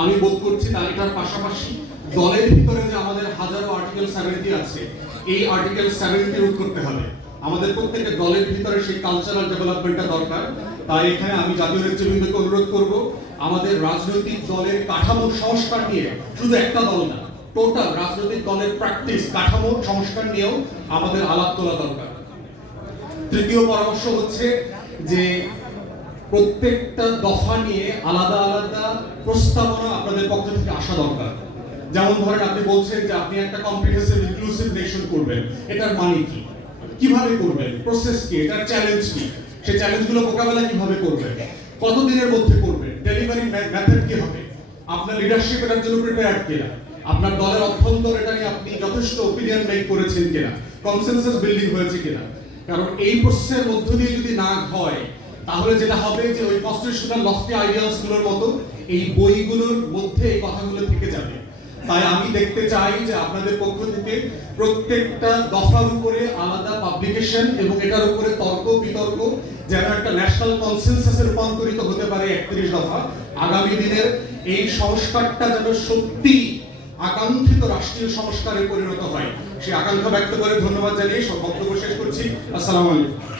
আমি বোধ করছি তার এটার পাশাপাশি দলের ভিতরে যে আমাদের হাজারো আর্টিকেল 70 আছে, এই আর্টিকেল 70 রোধ করতে হবে। আমাদের প্রত্যেকের দলের ভিতরে সেই কালচারাল ডেভেলপমেন্টটা দরকার। তাই এখানে আমি জাতীয় নেতৃবৃন্দকে অনুরোধ করব, আমাদের রাজনৈতিক দলের কাঠামো সংস্কার নিয়ে, শুধু একটা দল না, টোটাল রাজনৈতিক দলের প্র্যাকটিস কাঠামো সংস্কার নিয়েও আমাদের আলাপ তোলা দরকার। তৃতীয় পরামর্শ হচ্ছে যে প্রত্যেকটা দফা নিয়ে আলাদা আলাদা প্রস্তাবনা আপনাদের পক্ষ থেকে আসা দরকার। যেমন ধরেন আপনি বলছেন যে আপনি একটা কম্প্রিহেন্সিভ ইনক্লুসিভ নেশন করবেন, এটার মানে কি, কিভাবে করবেন, প্রসেস কি, এটার চ্যালেঞ্জ কি, সেই চ্যালেঞ্জগুলো মোকাবেলা কিভাবে করবেন, কতদিনের মধ্যে করবেন, ডেলিভারি মেথড কি হবে, আপনার লিডারশিপ এটার জন্য প্রিপেয়ার্ড কিনা, আপনার দলের অভ্যন্তর এটা নিয়ে আপনি যথেষ্ট ওপিনিয়ন মেক করেছেন কিনা, কনসেনসাস বিল্ডিং হয়েছে কিনা। কারণ এই প্রসেসের মধ্য দিয়ে যদি না হয়, তাহলে যেটা হবে যে ওই কনস্টিটিউশনাল লফটি আইডিয়ালস গুলোর মতো এই বইগুলোর মধ্যে এই কথাগুলো থেকে যাবে। তাই আমি দেখতে চাই যে আপনাদের পক্ষ থেকে প্রত্যেকটা দফার উপরে আলাদা পাবলিকেশন এবং এটার উপরে তর্ক বিতর্ক যেন একটা ন্যাশনাল কনসেনসাসে রূপান্তরিত হতে পারে। 31 দফা আগামী দিনের এই সংস্কারটা যেন সত্যি আকাঙ্ক্ষিত রাষ্ট্রীয় সংস্কারে পরিণত হয়, সেই আকাঙ্ক্ষা ব্যক্ত করে ধন্যবাদ জানিয়ে সব বক্তব্য শেষ করছি। আসসালামু আলাইকুম।